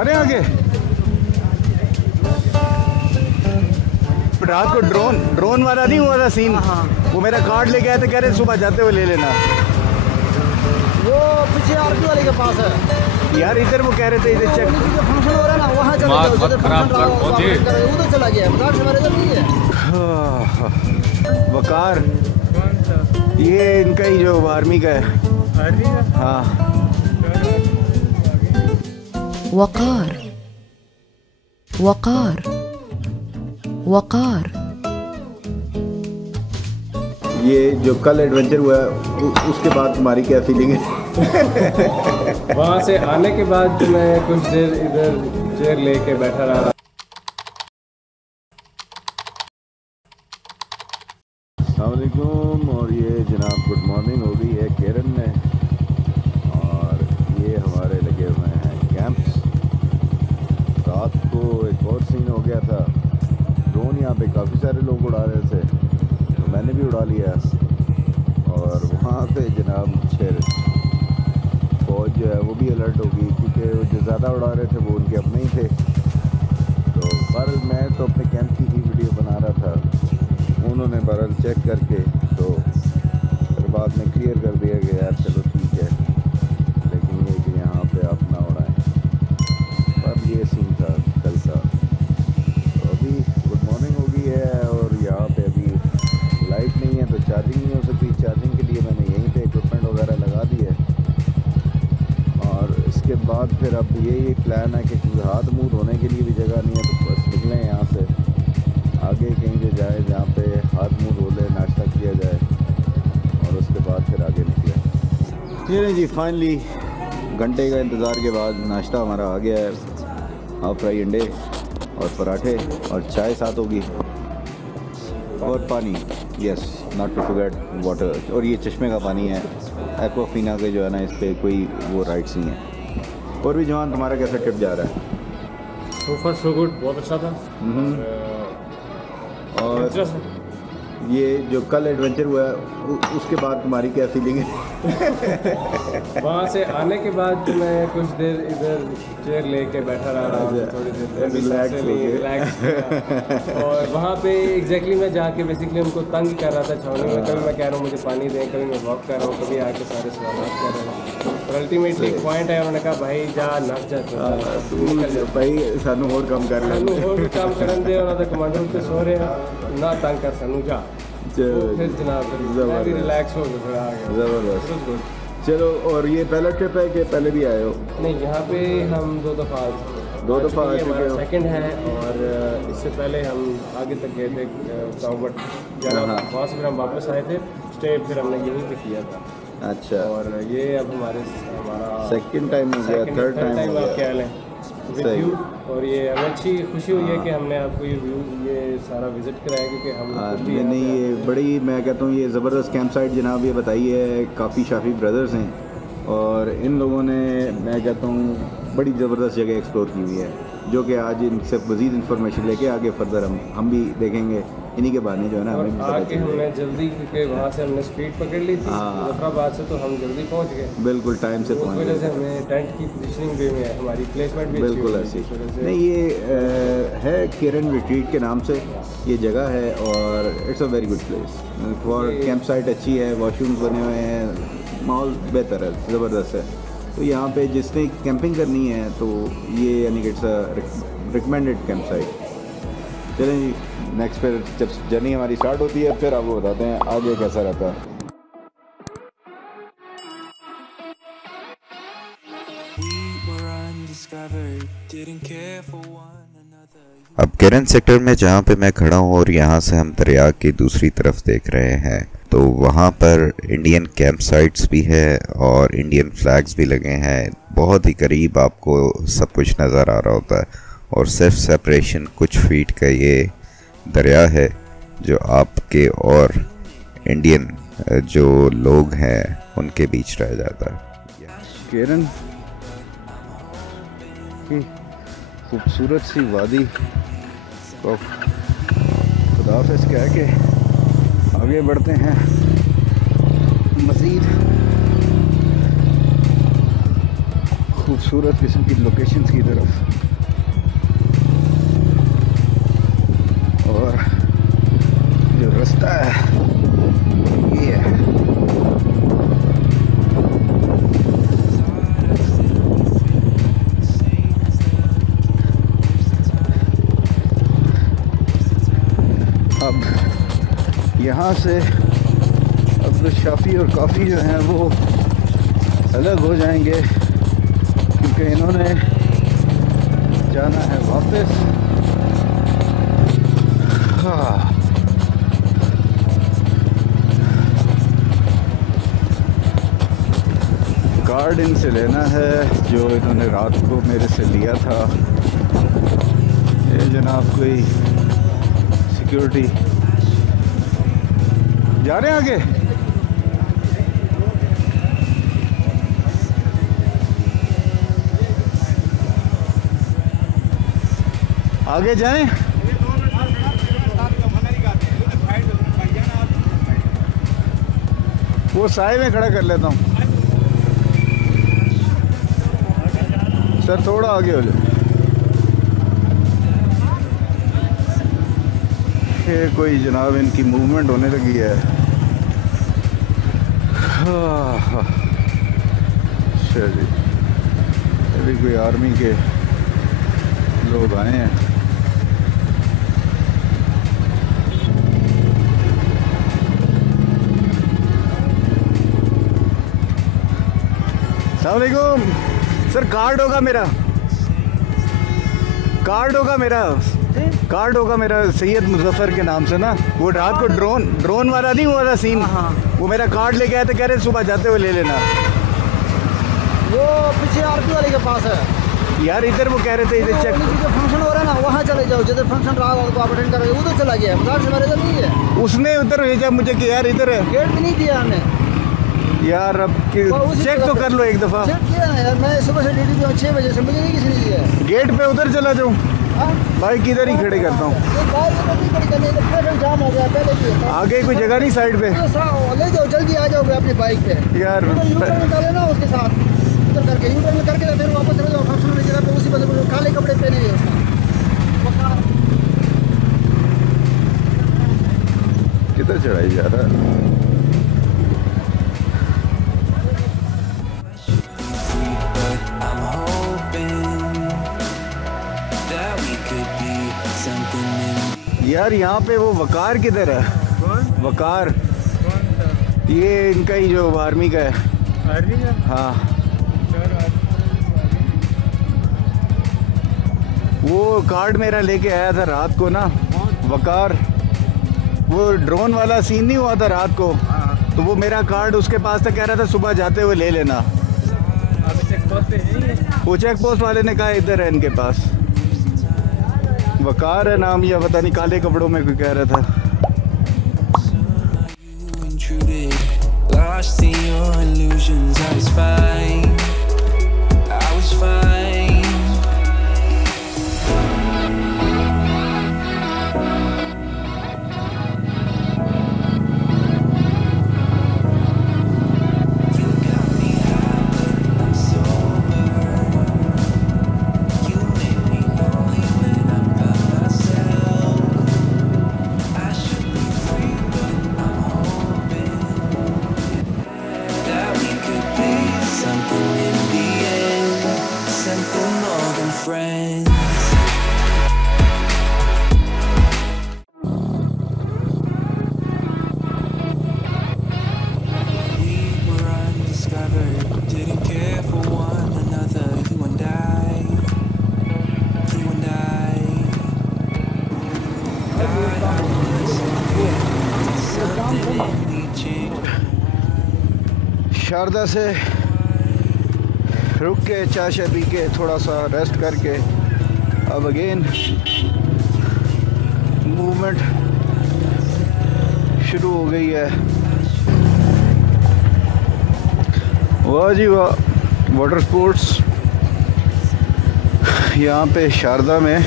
जा रहे हैं आगे। रात को ड्रोन वाला नहीं हुआ था सीन। वो मेरा कार्ड लेके आए थे, कह रहे सुबह जाते हुए ले लेना। वो पीछे आरती वाले के पास है यार, इधर वो कह रहे थे इधर चेक फंक्शन हो रहा है ना, वहाँ चले जाओ। उधर चला गया हमारे इधर नहीं है। वकार, ये इनका ही जो आर्मी का है। हाँ, वकार वकार वकार। ये जो कल एडवेंचर हुआ है उसके बाद तुम्हारी क्या फीलिंग है? वहाँ से आने के बाद मैं कुछ देर इधर चेयर लेके बैठा रहा। अस्सलाम वालेकुम। और ये जनाब गुड मॉर्निंग हो गई है केरन में, और ये हमारे लगे हुए हैं कैंप्स। रात को एक और सीन हो गया था, ड्रोन यहाँ पे काफ़ी सारे लोग उड़ा रहे थे, तो मैंने भी उड़ा लिया। और वहाँ पे जनाब फिर फौज जो है वो भी अलर्ट हो गई, क्योंकि जो ज़्यादा उड़ा रहे थे वो उनके अपने ही थे। तो बहरहाल मैं तो अपने कैंप की ही वीडियो बना रहा था, उन्होंने बहरहाल चेक करके तो फिर बाद में क्लियर कर दिया कि यार चलो ठीक है, लेकिन ये कि यहाँ पे आप ना उड़ाएं। पर ये सीन था कल का। तो अभी गुड मॉर्निंग हो गई है, और यहाँ पे अभी लाइट नहीं है तो चार्जिंग नहीं हो सकती। चार्जिंग के लिए मैंने यहीं पे इक्विपमेंट वगैरह लगा दी है। और इसके बाद फिर अब यही प्लान है कि हाथ मुँह धोने के लिए भी जगह नहीं है, तो बस निकलें यहाँ से आगे कहीं पे जाए जहाँ पे हाथ मुँह धो ले, नाश्ता किया जाए, और उसके बाद फिर आगे निकले। चलिए जी, फाइनली घंटे का इंतज़ार के बाद नाश्ता हमारा आ गया है। हाफ फ्राई अंडे और पराठे और चाय साथ होगी, और पानी, yes not to forget water. और ये चश्मे का पानी है, एक्वाफिना के जो है ना, इस पर कोई वो राइट्स नहीं है। और भी जवान, तुम्हारा कैसा ट्रिप जा रहा है? सो फार सो गुड, बहुत अच्छा था। और ये जो कल एडवेंचर हुआ है उसके बाद तुम्हारी क्या फीलिंग है? वहाँ से आने के बाद मैं कुछ देर इधर चेयर लेके बैठा रहा, थोड़ी देर रिलैक्स और वहाँ पे एग्जैक्टली मैं जाके बेसिकली उनको तंग कर रहा था छावनी में। कभी मैं कह रहा हूँ मुझे पानी दें, कभी मैं वॉक कर रहा हूँ, कभी आके सारे सवाल कर रहे हैं। और अल्टीमेटली एक पॉइंट है, उन्होंने कहा भाई जा नस जा, भाई सानू और काम कर सानू और काम करन दे, और कमांडर पे सो रहे हैं ना, तंग कर सानू जा। फिर जनाब मैं भी रिलैक्स हो गया, आ गया। ज़बरदस्त। चलो, और ये पहला ट्रिप है कि पहले भी आए हो? नहीं, यहाँ पे हम दो दफ़ा आ चुके हैं, सेकंड है। और इससे पहले हम आगे तक गए थे बट वहाँ से फिर हम वापस आए थे, स्टे फिर हमने यहीं पे किया था। अच्छा, और ये अब हमारा सेकंड टाइम हो गया, थर्ड टाइम हो गया। आप क्या लें विद यू। और ये हमें अच्छी खुशी हुई है कि हमने आपको ये सारा विज़िट कराया, क्योंकि हम नहीं, ये बड़ी, मैं कहता हूँ ये ज़बरदस्त कैंप साइट जनाब ये बताई है। काफ़ी शाफी ब्रदर्स हैं, और इन लोगों ने, मैं कहता हूँ, बड़ी ज़बरदस्त जगह एक्सप्लोर की हुई है, जो कि आज इनसे मज़ीद इन्फॉर्मेशन लेके आगे फर्दर हम भी देखेंगे। इन्हीं के बहाने जो है ना हमें आगे हमने जल्दी, क्योंकि वहाँ से हमने स्पीड पकड़ ली थी मुजफ्फराबाद से, तो हम जल्दी पहुँच गए, बिल्कुल टाइम से पहुँच गए। उस वजह से हमें टेंट की पोजीशनिंग भी में हमारी प्लेसमेंट भी बिल्कुल ऐसी नहीं। ये है केरन रिट्रीट के नाम से ये जगह है, और it's a very good place for camp site. अच्छी है, वॉशरूम्स बने हुए हैं, माहौल बेहतर है, ज़बरदस्त है। तो यहाँ पे जिसने कैंपिंग करनी है तो ये यानी कि it's a recommended camp site. चलें जी, नेक्स्ट फिर जब जर्नी हमारी स्टार्ट होती है फिर आपको बताते हैं आगे कैसा रहता है। अब केरन सेक्टर में जहाँ पे मैं खड़ा हूँ और यहाँ से हम दरिया की दूसरी तरफ देख रहे हैं, तो वहाँ पर इंडियन कैंप साइट्स भी है और इंडियन फ्लैग्स भी लगे हैं। बहुत ही करीब आपको सब कुछ नज़र आ रहा होता है, और सिर्फ सेपरेशन कुछ फीट का ये दरिया है जो आपके और इंडियन जो लोग हैं उनके बीच रह जाता है। केरन की खूबसूरत सी वादी को खुदाफिज कह के आगे बढ़ते हैं मज़ीद खूबसूरत किस्म की लोकेशंस की तरफ। और जो रास्ता है ये है। अब यहाँ से अब्दुल शाफी और काफ़ी जो हैं वो अलग हो जाएंगे, क्योंकि इन्होंने जाना है वापस। हाँ, कार्ड इनसे लेना है जो इन्होंने रात को मेरे से लिया था। ये जनाब कोई सिक्योरिटी जा रहे हैं आगे। आगे जाएं। वो साए में खड़ा कर लेता हूँ सर, थोड़ा आगे हो जाए। ये कोई जनाब इनकी मूवमेंट होने लगी है। अच्छा जी, अभी कोई आर्मी के लोग आए हैं। अस्सलामुअलैकुम सर, कार्ड होगा मेरा, कार्ड होगा मेरा, कार्ड होगा मेरा सैयद मुजफ्फर के नाम से ना। वो रात को ड्रोन वाला नहीं हुआ था सीन, वो मेरा कार्ड लेके आए थे, कह रहे सुबह जाते हुए ले लेना। वो पीछे आरती वाले के पास है यार, इधर वो कह रहे थे इधर चेक जो फंक्शन हो रहा है ना वहाँ चले जाओ, जिधर फंक्शन रहा होगा तो आप अटेंड करोगे। उधर चला गया बाजार से, मेरे इधर नहीं है। उसने उधर भेजा मुझे कि यार इधर है, गेट भी नहीं दिया हमने यार। अब चेक तो कर लो एक दफ़ा। चेक किया ना यार, मैं सुबह से ड्यूटी पे 6 बजे से, मुझे नहीं किसी ने दिया। गेट पे उधर चला जाऊँ, बाइक इधर ही खड़े करता हूँ। जाम हो गया पहले भी। आगे कोई जगह नहीं साइड पे, ले जाओ जल्दी, आ जाओगे अपनी बाइक पे यार। यूटर्न निकाले ना उसके साथ, उधर करके यूटर्न करके फिर वापस चले जाओ फंक्शन वाली जगह पे। उसी बदले काले कपड़े पहने हुए उसका। किधर चढ़ाई जा रहा है? यार यहाँ पे वो वकार किधर है? वकार, ये इनका ही जो आर्मी का है। आर्मी का? हाँ, वो कार्ड मेरा लेके आया था रात को ना, वकार। वो ड्रोन वाला सीन नहीं हुआ था रात को, तो वो मेरा कार्ड उसके पास था, कह रहा था सुबह जाते हुए ले लेना। वो चेक पोस्ट वाले ने कहा इधर है इनके पास। वकार है नाम, या पता नहीं, काले कपड़ों में कोई कह रहा था। शारदा से रुक के चाय शाय पी के थोड़ा सा रेस्ट करके अब अगेन मूवमेंट शुरू हो गई है। वाह जी वाह, वाटर स्पोर्ट्स यहाँ पे शारदा में,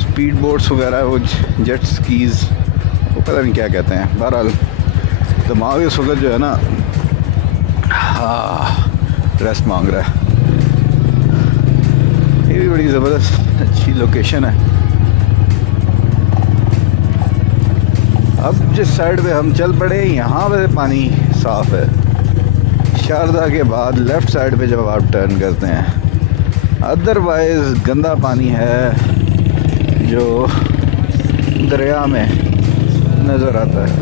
स्पीड बोट्स वगैरह, वो जेट स्कीज़, वो पता नहीं क्या कहते हैं। बहरहाल दिमाग इस वक्त जो है ना, हाँ रेस्ट मांग रहा है। ये भी बड़ी ज़बरदस्त अच्छी लोकेशन है। अब जिस साइड पे हम चल पड़े यहाँ पे पानी साफ़ है। शारदा के बाद लेफ़्ट साइड पे जब आप टर्न करते हैं, अदरवाइज़ गंदा पानी है जो दरिया में नज़र आता है।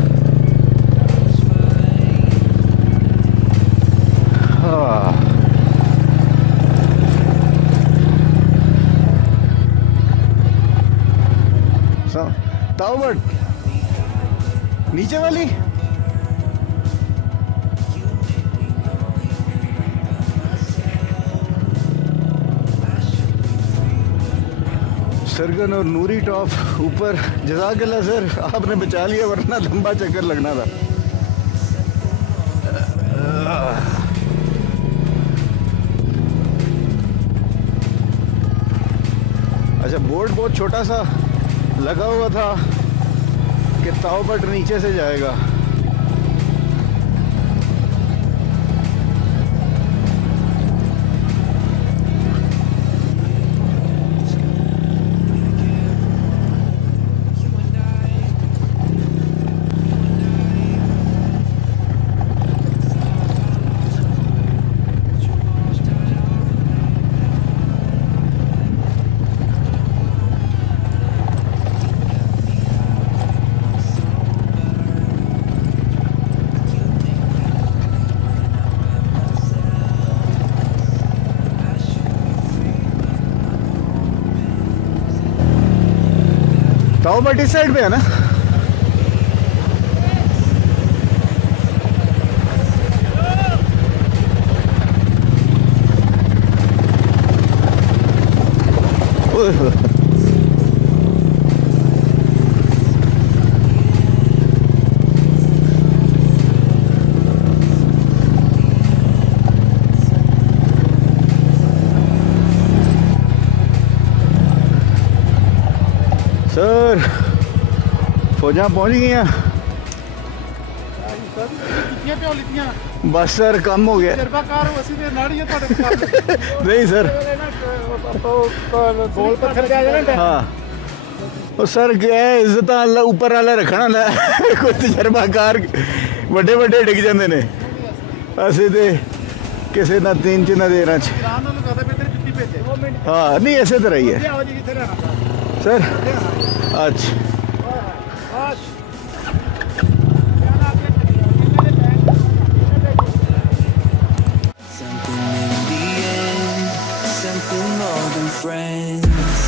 हाँ, ताऊबट नीचे वाली सरगन और नूरी टॉप ऊपर। जज़ाकल्लाह सर, आपने बचा लिया वरना लंबा चक्कर लगना था। अच्छा, बोर्ड बहुत छोटा सा लगा हुआ था कि ताऊबट नीचे से जाएगा। ताऊबट इस साइड पे है ना? सर फौजा पहुंच गई हैं। बस सर कम हो गया। नहीं सर, हाँ ਉਹ ਸਰ ਇੱਜ਼ਤ ਅੱਲਾ ਉੱਪਰ ਵਾਲਾ ਰੱਖਣਾ ਲੈ। ਕੋਈ ਤਜਰਬਾਕਾਰ ਵੱਡੇ ਵੱਡੇ ਡਿੱਗ ਜਾਂਦੇ ਨੇ, ਅਸੀਂ ਤੇ ਕਿਸੇ ਦਾ 3 ਚ ਨਾ ਦੇਣਾ ਚ। हाँ नहीं ऐसे तरह ही है सर। अच्छा Something in the end, something more than friends.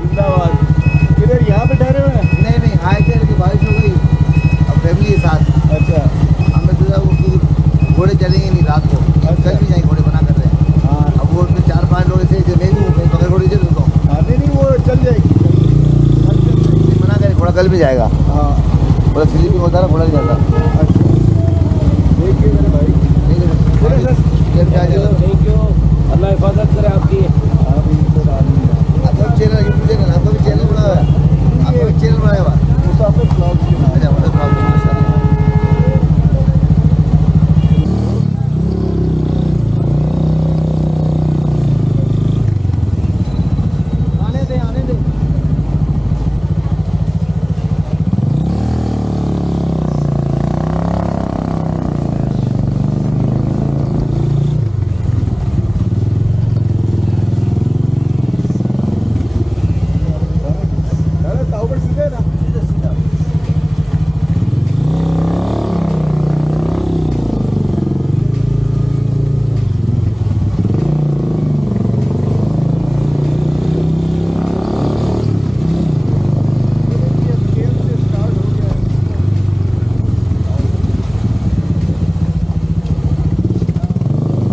जिंदाबाद। किधर यहाँ पे ठहरे हुए हैं? नहीं आए थे लेकिन बारिश हो गई, अब फैमिली के साथ। अच्छा, हमने सोचा वो कि घोड़े चलेंगे नहीं रात को, कल भी जाएंगे, घोड़े बना कर रहे हैं। हाँ अब वो उसमें 4-5 लोग ऐसे जो नहीं वो बगैर घोड़े चल रहे हो। हाँ नहीं वो चल जाएगी। मना करें, घोड़ा कल भी जाएगा। हाँ घोड़ा स्लीपिंग होता है, घोड़ा नहीं जाता। अच्छा, देखिए मेरे भाई। थैंक यू, अल्लाह हिफाजत करे आपकी। आपका भी चैनल, यूट्यूब चैनल, आपका भी चैनल बना हुआ है, आपका भी चैनल बनाया हुआ है। मुसाफिर ब्लॉग्स के नाम। अच्छा, बड़ा प्रॉब्लम है सर। आने दे, आने दे। अरे ताऊबट सीधे है ना?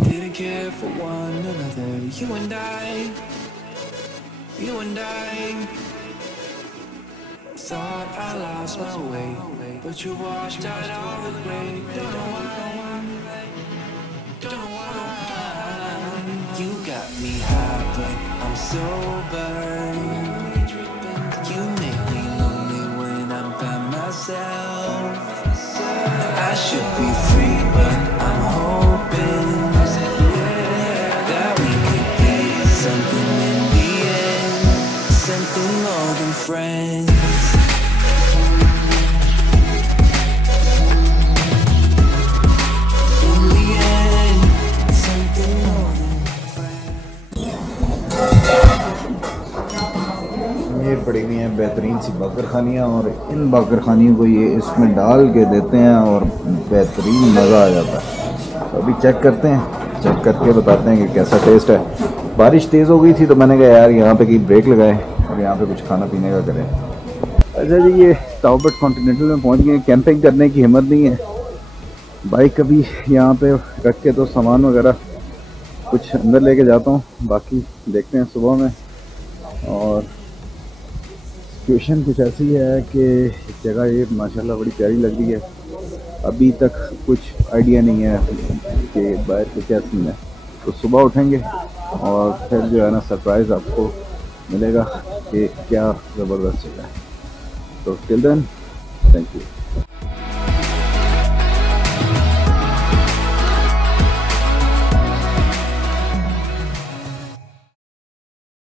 Didn't care for one another. You and I. Thought I lost my way, but you washed out all the gray. Don't know why. You got me high, but I'm sober. You make me lonely when I'm by myself. should be free, but I'm hoping that we could be something in the end, something more than friends. In the end, something more than ये पड़ी हुई हैं बेहतरीन सी बाकर खानियाँ, और इन बाकर खानियों को ये इसमें डाल के देते हैं और बेहतरीन मज़ा आ जाता है। तो अभी चेक करते हैं, चेक करके बताते हैं कि कैसा टेस्ट है। बारिश तेज़ हो गई थी तो मैंने कहा यार यहाँ पे कहीं ब्रेक लगाए और यहाँ पे कुछ खाना पीने का करें। अच्छा जी, ये टाउबट कॉन्टिनेंटल में पहुँच गए। कैंपिंग करने की हिम्मत नहीं है, बाइक अभी यहाँ पे रख के तो सामान वगैरह कुछ अंदर लेके जाता हूँ, बाकी देखते हैं सुबह में। और सिचुएशन कुछ ऐसी है कि जगह ये माशाल्लाह बड़ी प्यारी लग रही है। अभी तक कुछ आइडिया नहीं है कि बाहर के क्या सीन है, तो सुबह उठेंगे और फिर जो है ना सरप्राइज़ आपको मिलेगा कि क्या ज़बरदस्त जगह है। तो टिल देन, थैंक यू।